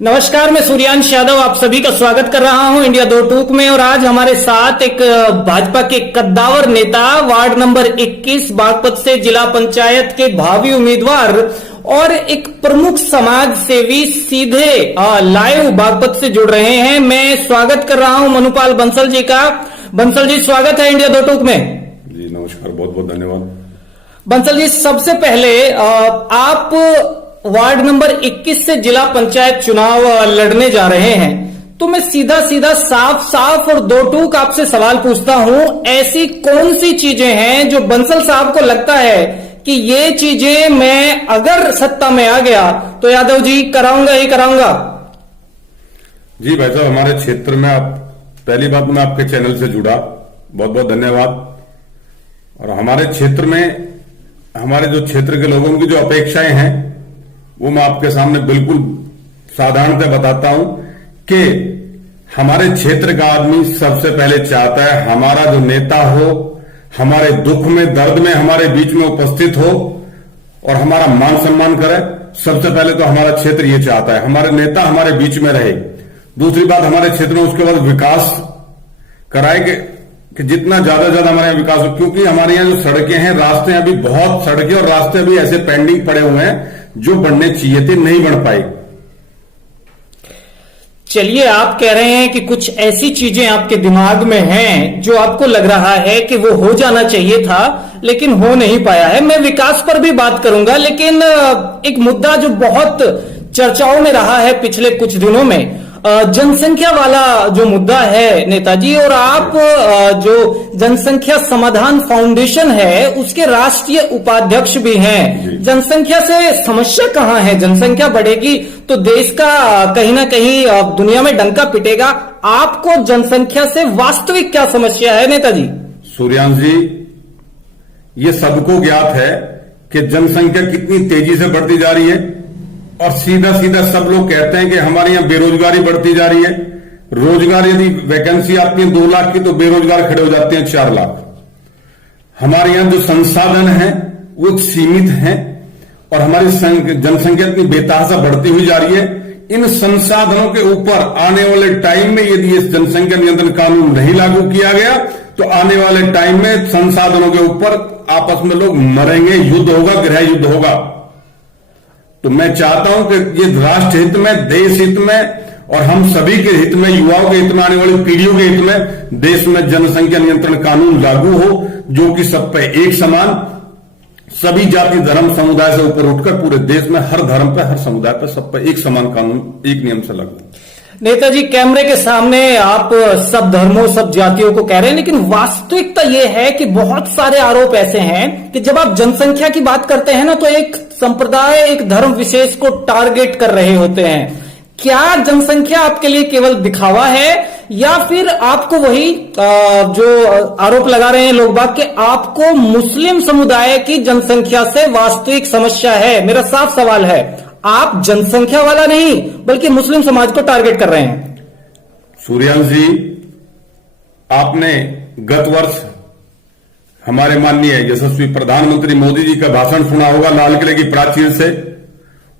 नमस्कार, मैं सूर्यांश यादव आप सभी का स्वागत कर रहा हूं इंडिया दो टूक में। और आज हमारे साथ एक भाजपा के कद्दावर नेता, वार्ड नंबर 21 बागपत से जिला पंचायत के भावी उम्मीदवार और एक प्रमुख समाज सेवी सीधे लाइव बागपत से जुड़ रहे हैं। मैं स्वागत कर रहा हूं मनुपाल बंसल जी का। बंसल जी, स्वागत है इंडिया दो टूक में। जी नमस्कार, बहुत बहुत धन्यवाद। बंसल जी, सबसे पहले आप वार्ड नंबर 21 से जिला पंचायत चुनाव लड़ने जा रहे हैं, तो मैं सीधा सीधा साफ और दो टूक आपसे सवाल पूछता हूं। ऐसी कौन सी चीजें हैं जो बंसल साहब को लगता है कि ये चीजें मैं अगर सत्ता में आ गया तो यादव जी कराऊंगा ही कराऊंगा? जी भाई साहब, हमारे क्षेत्र में आप पहली बात, मैं आपके चैनल से जुड़ा, बहुत बहुत धन्यवाद। और हमारे क्षेत्र में हमारे जो क्षेत्र के लोगों की जो अपेक्षाएं हैं वो मैं आपके सामने बिल्कुल साधारणतः बताता हूं कि हमारे क्षेत्र का आदमी सबसे पहले चाहता है हमारा जो नेता हो हमारे दुख में दर्द में हमारे बीच में उपस्थित हो और हमारा मान सम्मान करे। सबसे पहले तो हमारा क्षेत्र ये चाहता है हमारे नेता हमारे बीच में रहे। दूसरी बात, हमारे क्षेत्र में उसके बाद विकास कराए कि जितना ज्यादा ज्यादा हमारे यहाँ विकास हो, क्योंकि हमारे यहाँ जो सड़कें हैं, रास्ते अभी बहुत सड़कें और रास्ते अभी ऐसे पेंडिंग पड़े हुए हैं जो बनने चाहिए थे, नहीं बन पाए। चलिए, आप कह रहे हैं कि कुछ ऐसी चीजें आपके दिमाग में हैं जो आपको लग रहा है कि वो हो जाना चाहिए था लेकिन हो नहीं पाया है। मैं विकास पर भी बात करूंगा, लेकिन एक मुद्दा जो बहुत चर्चाओं में रहा है पिछले कुछ दिनों में, जनसंख्या वाला जो मुद्दा है नेताजी, और आप जो जनसंख्या समाधान फाउंडेशन है उसके राष्ट्रीय उपाध्यक्ष भी हैं। जनसंख्या से समस्या कहां है? जनसंख्या बढ़ेगी तो देश का कहीं ना कहीं दुनिया में डंका पिटेगा। आपको जनसंख्या से वास्तविक क्या समस्या है नेताजी? सूर्यांश जी, ये सबको ज्ञात है कि जनसंख्या कितनी तेजी से बढ़ती जा रही है और सीधा सीधा सब लोग कहते हैं कि हमारे यहाँ बेरोजगारी बढ़ती जा रही है। रोजगार यदि वैकेंसी आती है 2 लाख की तो बेरोजगार खड़े हो जाते हैं 4 लाख। हमारे यहाँ जो संसाधन है वो सीमित हैं और हमारी जनसंख्या इतनी बेतहाशा बढ़ती हुई जा रही है। इन संसाधनों के ऊपर आने वाले टाइम में यदि इस जनसंख्या नियंत्रण कानून नहीं लागू किया गया तो आने वाले टाइम में संसाधनों के ऊपर आपस में लोग मरेंगे, युद्ध होगा, गृह युद्ध होगा। तो मैं चाहता हूं कि ये राष्ट्र हित में, देश हित में और हम सभी के हित में, युवाओं के हित में, आने वाली पीढ़ियों के हित में देश में जनसंख्या नियंत्रण कानून लागू हो जो कि सब पे एक समान, सभी जाति धर्म समुदाय से ऊपर उठकर पूरे देश में हर धर्म पे, हर समुदाय पे, सब पे एक समान कानून, एक नियम से लागू। नेताजी, कैमरे के सामने आप सब धर्मों सब जातियों को कह रहे हैं, लेकिन वास्तविकता यह है कि बहुत सारे आरोप ऐसे हैं कि जब आप जनसंख्या की बात करते हैं ना तो एक संप्रदाय, एक धर्म विशेष को टारगेट कर रहे होते हैं। क्या जनसंख्या आपके लिए केवल दिखावा है या फिर आपको वही जो आरोप लगा रहे हैं लोग बाग के, आपको मुस्लिम समुदाय की जनसंख्या से वास्तविक समस्या है? मेरा साफ सवाल है, आप जनसंख्या वाला नहीं बल्कि मुस्लिम समाज को टारगेट कर रहे हैं। सूर्यांश जी, आपने गत वर्ष हमारे माननीय यशस्वी प्रधानमंत्री मोदी जी का भाषण सुना होगा लाल किले की प्राचीर से।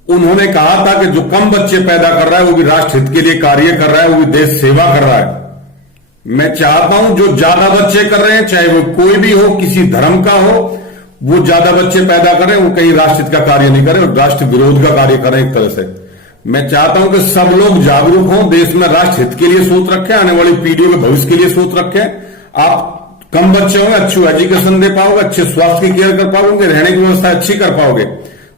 उन्होंने कहा था कि जो कम बच्चे पैदा कर रहा है वो भी राष्ट्र हित के लिए कार्य कर रहा है, वो भी देश सेवा कर रहा है। मैं चाहता हूं जो ज्यादा बच्चे कर रहे हैं, चाहे वो कोई भी हो, किसी धर्म का हो, वो ज्यादा बच्चे पैदा करें, वो कहीं राष्ट्र हित का कार्य नहीं करें और राष्ट्र विरोध का कार्य करें। एक तरह से मैं चाहता हूं कि सब लोग जागरूक हों, देश में राष्ट्र हित के लिए सोच रखें, आने वाली पीढ़ियों के भविष्य के लिए सोच रखें। आप कम बच्चे होंगे, अच्छी एजुकेशन दे पाओगे, अच्छे स्वास्थ्य की केयर कर पाओगे, रहने की व्यवस्था अच्छी कर पाओगे।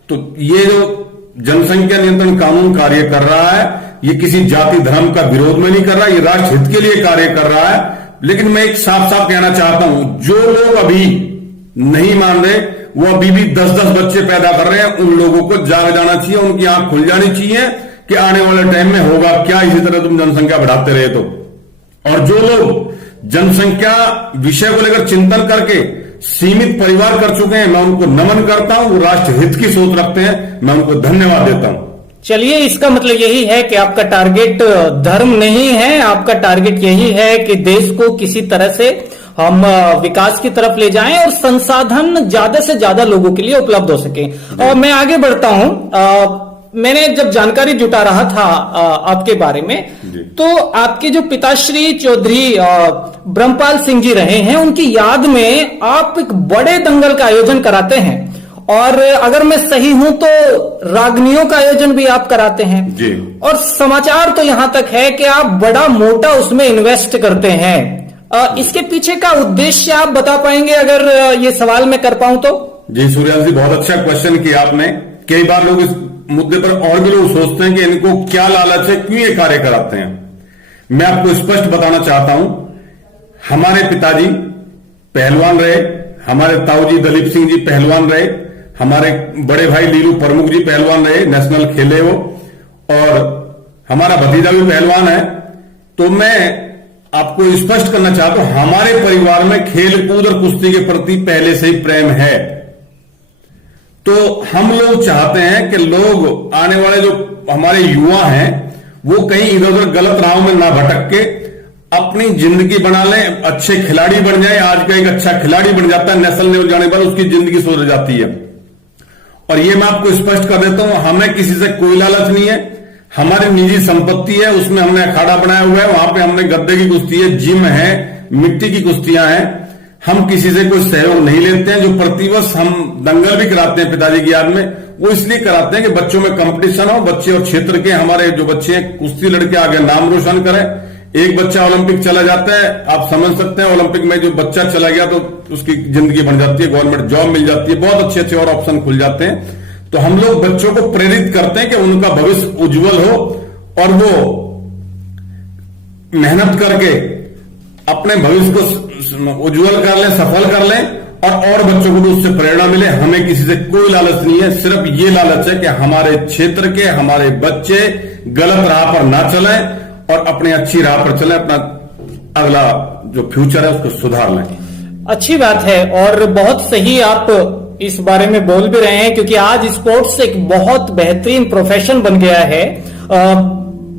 तो ये जो जनसंख्या नियंत्रण कानून कार्य कर रहा है, ये किसी जाति धर्म का विरोध में नहीं कर रहा, ये राष्ट्र हित के लिए कार्य कर रहा है। लेकिन मैं एक साफ साफ कहना चाहता हूं, जो लोग अभी नहीं मान रहे वो अभी भी 10-10 बच्चे पैदा कर रहे हैं, उन लोगों को जाग जाना चाहिए, उनकी आंख खुल जानी चाहिए कि आने वाले टाइम में होगा क्या इसी तरह तुम जनसंख्या बढ़ाते रहे तो। और जो लोग जनसंख्या विषय को लेकर चिंतन करके सीमित परिवार कर चुके हैं, मैं उनको नमन करता हूं, वो राष्ट्र हित की सोच रखते हैं, मैं उनको धन्यवाद देता हूं। चलिए, इसका मतलब यही है कि आपका टारगेट धर्म नहीं है, आपका टारगेट यही है कि देश को किसी तरह से हम विकास की तरफ ले जाएं और संसाधन ज्यादा से ज्यादा लोगों के लिए उपलब्ध हो सके। और मैं आगे बढ़ता हूं, मैंने जब जानकारी जुटा रहा था आपके बारे में, तो आपके जो पिताश्री चौधरी ब्रह्मपाल सिंह जी रहे हैं, उनकी याद में आप एक बड़े दंगल का आयोजन कराते हैं, और अगर मैं सही हूं तो रागनियों का आयोजन भी आप कराते हैं जी। और समाचार तो यहां तक है कि आप बड़ा मोटा उसमें इन्वेस्ट करते हैं। इसके पीछे का उद्देश्य आप बता पाएंगे, अगर ये सवाल मैं कर पाऊं तो? जी सूर्याल जी, बहुत अच्छा क्वेश्चन किया आपने। कई बार लोग इस मुद्दे पर और भी लोग सोचते हैं कि इनको क्या लालच है, क्यों ये कार्य कराते हैं। मैं आपको स्पष्ट बताना चाहता हूं, हमारे पिताजी पहलवान रहे, हमारे ताऊजी दलीप सिंह जी पहलवान रहे, हमारे बड़े भाई लीलू प्रमुख जी पहलवान रहे, नेशनल खेले वो, और हमारा भतीजा भी पहलवान है। तो मैं आपको स्पष्ट करना चाहता हूं, हमारे परिवार में खेल कूद और कुश्ती के प्रति पहले से ही प्रेम है। तो हम लोग चाहते हैं कि लोग आने वाले जो हमारे युवा हैं वो कहीं इधर उधर गलत राहों में ना भटक के अपनी जिंदगी बना लें, अच्छे खिलाड़ी बन जाए। आज का एक अच्छा खिलाड़ी बन जाता है, नेशनल लेवल जाने पर उसकी जिंदगी सुधर जाती है। और ये मैं आपको स्पष्ट कर देता हूं, हमें किसी से कोई लालच नहीं है। हमारी निजी संपत्ति है, उसमें हमने अखाड़ा बनाया हुआ है, वहां पे हमने गद्दे की कुश्ती है, जिम है, मिट्टी की कुश्तियां हैं। हम किसी से कोई सहयोग नहीं लेते हैं। जो प्रतिवर्ष हम दंगल भी कराते हैं पिताजी की याद में, वो इसलिए कराते हैं कि बच्चों में कंपटीशन हो, बच्चे और क्षेत्र के हमारे जो बच्चे हैं कुश्ती लड़के आगे नाम रोशन करें। एक बच्चा ओलंपिक चला जाता है, आप समझ सकते हैं, ओलंपिक में जो बच्चा चला गया तो उसकी जिंदगी बन जाती है, गवर्नमेंट जॉब मिल जाती है, बहुत अच्छे अच्छे और ऑप्शन खुल जाते हैं। तो हम लोग बच्चों को प्रेरित करते हैं कि उनका भविष्य उज्जवल हो और वो मेहनत करके अपने भविष्य को उज्जवल कर लें, सफल कर लें, और बच्चों को भी उससे प्रेरणा मिले। हमें किसी से कोई लालच नहीं है, सिर्फ ये लालच है कि हमारे क्षेत्र के हमारे बच्चे गलत राह पर ना चलें और अपनी अच्छी राह पर चलें, अपना अगला जो फ्यूचर है उसको सुधार लें। अच्छी बात है, और बहुत सही आप इस बारे में बोल भी रहे हैं, क्योंकि आज स्पोर्ट्स एक बहुत बेहतरीन प्रोफेशन बन गया है।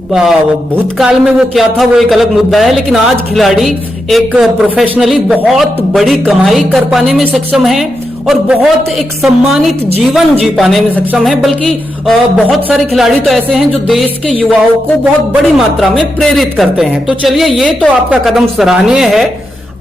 भूतकाल में वो क्या था वो एक अलग मुद्दा है, लेकिन आज खिलाड़ी एक प्रोफेशनली बहुत बड़ी कमाई कर पाने में सक्षम है और बहुत एक सम्मानित जीवन जी पाने में सक्षम है। बल्कि बहुत सारे खिलाड़ी तो ऐसे हैं जो देश के युवाओं को बहुत बड़ी मात्रा में प्रेरित करते हैं। तो चलिए, ये तो आपका कदम सराहनीय है।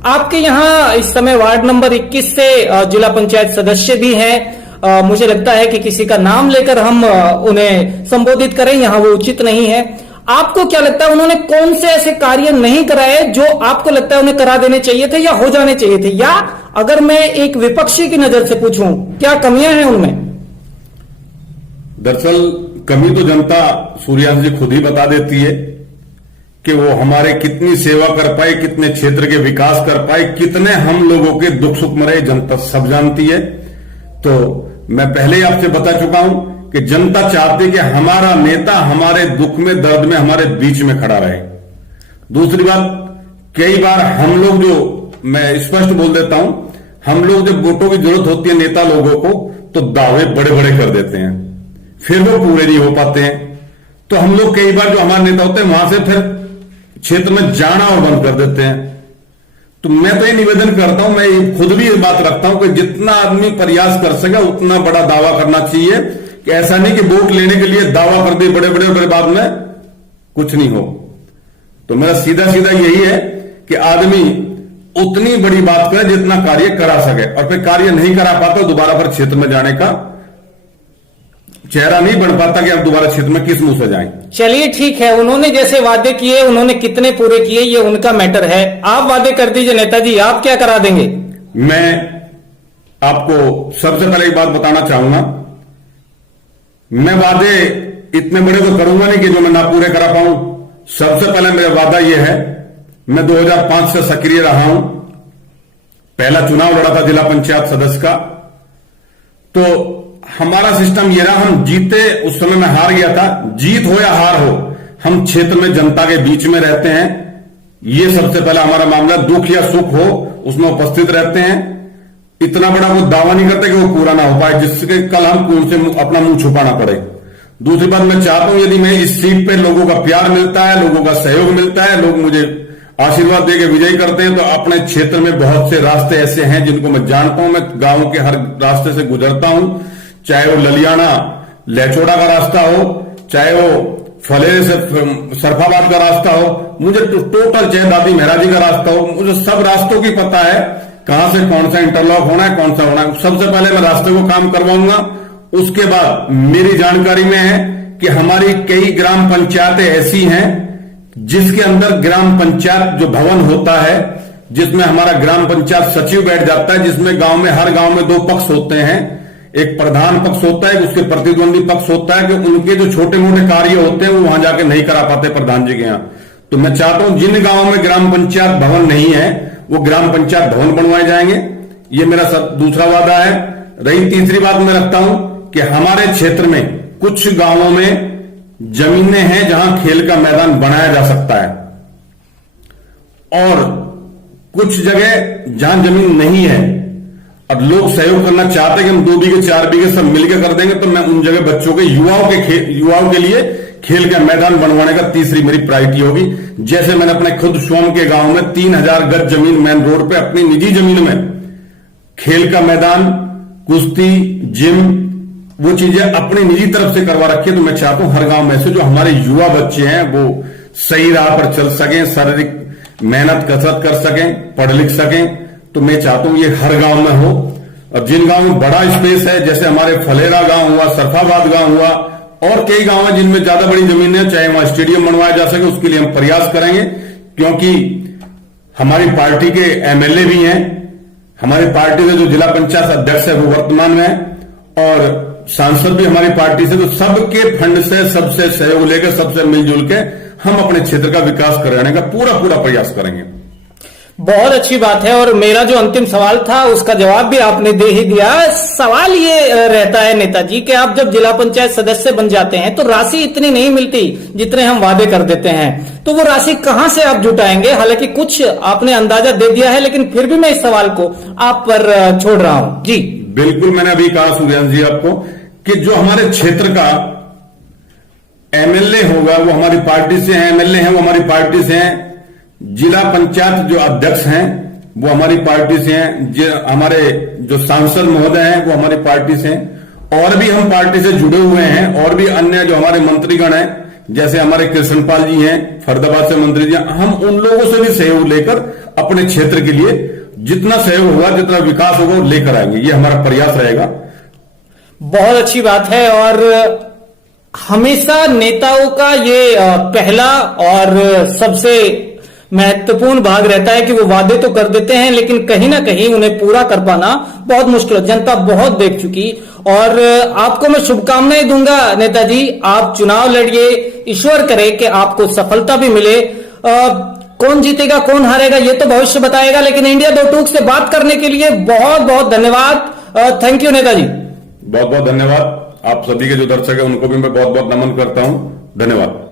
आपके यहाँ इस समय वार्ड नंबर 21 से जिला पंचायत सदस्य भी हैं। मुझे लगता है कि किसी का नाम लेकर हम उन्हें संबोधित करें यहाँ वो उचित नहीं है। आपको क्या लगता है, उन्होंने कौन से ऐसे कार्य नहीं कराए जो आपको लगता है उन्हें करा देने चाहिए थे या हो जाने चाहिए थे? या अगर मैं एक विपक्षी की नजर से पूछूं, क्या कमियां हैं उनमें? दरअसल कमी तो जनता सूर्यांश जी खुद ही बता देती है कि वो हमारे कितनी सेवा कर पाए, कितने क्षेत्र के विकास कर पाए, कितने हम लोगों के दुख सुख में रहे, जनता सब जानती है। तो मैं पहले ही आपसे बता चुका हूं कि जनता चाहती कि हमारा नेता हमारे दुख में दर्द में हमारे बीच में खड़ा रहे। दूसरी बात, कई बार हम लोग जो, मैं स्पष्ट बोल देता हूं, हम लोग जब वोटों की जरूरत होती है नेता लोगों को, तो दावे बड़े बड़े कर देते हैं, फिर वो पूरे नहीं हो पाते हैं। तो हम लोग कई बार जो हमारे नेता होते हैं वहां से फिर क्षेत्र में जाना और बंद कर देते हैं। तो मैं तो ये निवेदन करता हूं, मैं खुद भी ये बात रखता हूं कि जितना आदमी प्रयास कर सके उतना बड़ा दावा करना चाहिए, कि ऐसा नहीं कि वोट लेने के लिए दावा कर दे बड़े बड़े और बाद में कुछ नहीं हो। तो मेरा सीधा सीधा यही है कि आदमी उतनी बड़ी बात करे जितना कार्य करा सके, और फिर कार्य नहीं करा पाता दोबारा फिर क्षेत्र में जाने का चेहरा नहीं बन पाता कि आप दोबारा क्षेत्र में किस मुंह से जाएं। चलिए ठीक है, उन्होंने जैसे वादे किए उन्होंने कितने पूरे किए ये उनका मैटर है। आप वादे कर दीजिए नेताजी, आप क्या करा देंगे? मैं आपको सबसे पहले एक बात बताना चाहूंगा, मैं वादे इतने बड़े तो करूंगा नहीं कि जो मैं ना पूरे करा पाऊं। सबसे पहले मेरा वादा यह है, मैं 2005 से सक्रिय रहा हूं, पहला चुनाव लड़ा था जिला पंचायत सदस्य का। तो हमारा सिस्टम यह रहा, हम जीते, उस समय मैं हार गया था, जीत हो या हार हो, हम क्षेत्र में जनता के बीच में रहते हैं। ये सबसे पहला हमारा मामला, दुख या सुख हो उसमें उपस्थित रहते हैं। इतना बड़ा वो दावा नहीं करते कि वो पूरा ना हो पाए जिसके कल हम उनसे अपना मुंह छुपाना पड़े। दूसरी बात, मैं चाहता हूं यदि मैं इस सीट पे लोगों का प्यार मिलता है, लोगों का सहयोग मिलता है, लोग मुझे आशीर्वाद देकर विजयी करते हैं, तो अपने क्षेत्र में बहुत से रास्ते ऐसे हैं जिनको मैं जानता हूं, मैं गांव के हर रास्ते से गुजरता हूं, चाहे वो ललियाना, लहचोड़ा का रास्ता हो, चाहे वो फलेरे से सरफाबाद का रास्ता हो, मुझे टोटल चाहे दादी महराजी का रास्ता हो, मुझे सब रास्तों की पता है, कहां से कौन सा इंटरलॉक होना है, कौन सा होना है। सबसे पहले मैं रास्ते को काम करवाऊंगा। उसके बाद मेरी जानकारी में है कि हमारी कई ग्राम पंचायतें ऐसी हैं जिसके अंदर ग्राम पंचायत जो भवन होता है, जिसमें हमारा ग्राम पंचायत सचिव बैठ जाता है, जिसमें गांव में हर गांव में 2 पक्ष होते हैं, एक प्रधान पक्ष होता है, उसके प्रतिद्वंदी पक्ष होता है, कि उनके जो छोटे मोटे कार्य होते हैं वो वहां जाके नहीं करा पाते प्रधान जी के यहां। तो मैं चाहता हूं जिन गांवों में ग्राम पंचायत भवन नहीं है वो ग्राम पंचायत भवन बनवाए जाएंगे। ये मेरा दूसरा वादा है। रही तीसरी बात मैं रखता हूं कि हमारे क्षेत्र में कुछ गांवों में जमीनें हैं जहां खेल का मैदान बनाया जा सकता है, और कुछ जगह जहां जमीन नहीं है और लोग सहयोग करना चाहते हैं कि हम 2 बीघे 4 बीघे सब मिलकर कर देंगे, तो मैं उन जगह बच्चों के युवाओं के लिए खेल का मैदान बनवाने का तीसरी मेरी प्रायोरिटी होगी। जैसे मैंने अपने खुद स्वयं के गांव में 3000 गज जमीन मेन रोड पे अपनी निजी जमीन में खेल का मैदान, कुश्ती, जिम, वो चीजें अपनी निजी तरफ से करवा रखी है। तो मैं चाहता हूं हर गांव में से जो हमारे युवा बच्चे हैं वो सही राह पर चल सकें, शारीरिक मेहनत कसरत कर सकें, पढ़ लिख सकें। तो मैं चाहता हूं ये हर गांव में हो। और जिन गांव में बड़ा स्पेस है, जैसे हमारे फलेरा गांव हुआ, सरफाबाद गांव हुआ, और कई गांव हैं जिनमें ज्यादा बड़ी जमीन है, चाहे वहां स्टेडियम बनवाया जा सके, उसके लिए हम प्रयास करेंगे। क्योंकि हमारी पार्टी के एमएलए भी हैं, हमारी पार्टी से जो जिला पंचायत अध्यक्ष है वो वर्तमान में है, और सांसद भी हमारी पार्टी से। तो सबके फंड से, सबसे सहयोग लेकर, सबसे मिलजुल के हम अपने क्षेत्र का विकास कराने का पूरा प्रयास करेंगे। बहुत अच्छी बात है। और मेरा जो अंतिम सवाल था उसका जवाब भी आपने दे ही दिया। सवाल ये रहता है नेताजी कि आप जब जिला पंचायत सदस्य बन जाते हैं तो राशि इतनी नहीं मिलती जितने हम वादे कर देते हैं, तो वो राशि कहां से आप जुटाएंगे? हालांकि कुछ आपने अंदाजा दे दिया है, लेकिन फिर भी मैं इस सवाल को आप पर छोड़ रहा हूं। जी बिल्कुल, मैंने अभी कहा सूर्यवंश जी आपको कि जो हमारे क्षेत्र का एमएलए होगा वो हमारी पार्टी से है, एमएलए हैं वो हमारी पार्टी से हैं, जिला पंचायत जो अध्यक्ष हैं वो हमारी पार्टी से हैं, हमारे जो सांसद महोदय हैं वो हमारी पार्टी से हैं, और भी हम पार्टी से जुड़े हुए हैं, और भी अन्य जो हमारे मंत्रीगण हैं, जैसे हमारे कृष्णपाल जी हैं फरीदाबाद से मंत्री जी, हम उन लोगों से भी सहयोग लेकर अपने क्षेत्र के लिए जितना सहयोग होगा, जितना विकास होगा वो लेकर आएंगे। ये हमारा प्रयास रहेगा। बहुत अच्छी बात है। और हमेशा नेताओं का ये पहला और सबसे महत्वपूर्ण भाग रहता है कि वो वादे तो कर देते हैं, लेकिन कहीं ना कहीं उन्हें पूरा कर पाना बहुत मुश्किल है। जनता बहुत देख चुकी। और आपको मैं शुभकामनाएं दूंगा नेताजी, आप चुनाव लड़िए, ईश्वर करे कि आपको सफलता भी मिले। कौन जीतेगा कौन हारेगा ये तो भविष्य बताएगा, लेकिन इंडिया 2 टूक से बात करने के लिए बहुत बहुत धन्यवाद। Thank you Netaji. बहुत बहुत धन्यवाद। आप सभी के जो दर्शक है उनको भी मैं बहुत बहुत नमन करता हूं। धन्यवाद।